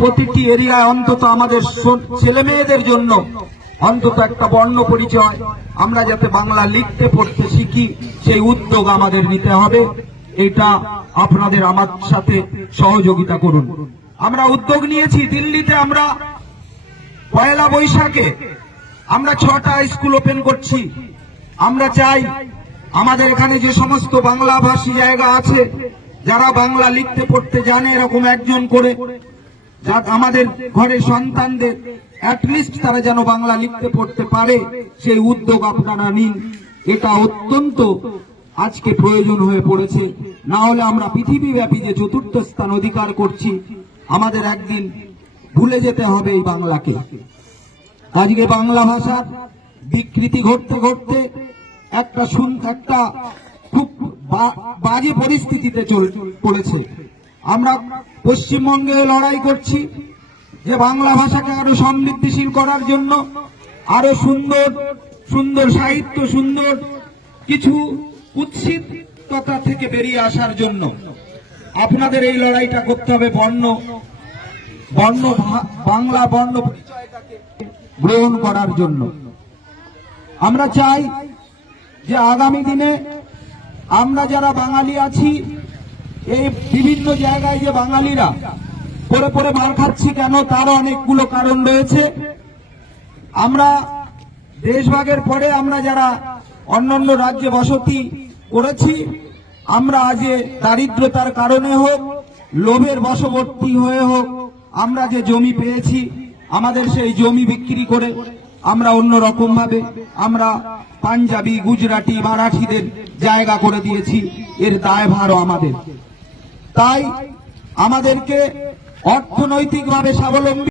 প্রতিটি এরিয়ায় অন্তত আমাদের ছেলে মেয়েদের জন্য অন্তত একটা বর্ণ পরিচয় আমরা যাতে বাংলা লিখতে পড়তে শিখি, সেই উদ্যোগ আমাদের নিতে হবে। এটা আপনাদের আমার সাথে সহযোগিতা করুন। আমরা উদ্যোগ নিয়েছি দিল্লিতে, আমরা পয়লা বৈশাখে আমরা 6টা স্কুল ওপেন করছি। আমরা চাই আমাদের এখানে যে সমস্ত বাংলাভাষী জায়গা আছে, যারা বাংলা লিখতে পড়তে জানে, এরকম একজন করে আমাদের ঘরে সন্তানদের অ্যাটলিস্ট তারা যেন বাংলা লিখতে পড়তে পারে, সেই উদ্যোগ আপনারা নিন। এটা অত্যন্ত আজকে প্রয়োজন হয়ে পড়েছে। না হলে আমরা পৃথিবীব্যাপী যে 4র্থ স্থান অধিকার করছি, আমাদের একদিন ভুলে যেতে হবে এই বাংলাকে। আজকে বাংলা ভাষার বিকৃতি ঘটতে ঘটতে একটা খুব বাজে পরিস্থিতিতে পড়েছে। আমরা পশ্চিমবঙ্গে লড়াই করছি যে বাংলা ভাষাকে আরো সমৃদ্ধিশীল করার জন্য, আরো সুন্দর সুন্দর সাহিত্য, সুন্দর কিছু কুৎসিততা থেকে বেরিয়ে আসার জন্য। আপনাদের এই লড়াইটা করতে হবে বাংলা বর্ণ পরিচয়টাকে গ্রহণ করার জন্য। আমরা চাই যে আগামী দিনে আমরা যারা বাঙালি আছি, এই বিভিন্ন জায়গায় যে বাঙালিরা পরে পরে মার খাচ্ছি কেন, তারও অনেকগুলো কারণ রয়েছে। আমরা দেশভাগের পরে আমরা যারা অন্যান্য রাজ্যে বসতি করেছি, আমরা আজ দারিদ্রতার কারণে হোক, লোভের বশবর্তী হয়ে হোক, আমরা যে জমি পেয়েছি, আমাদের সেই জমি বিক্রি করে আমরা অন্যরকম ভাবে আমরা পাঞ্জাবি, গুজরাটি, মারাঠিদের জায়গা করে দিয়েছি। এর দায়ভারও আমাদের। তাই আমাদেরকে অর্থনৈতিকভাবে স্বাবলম্বী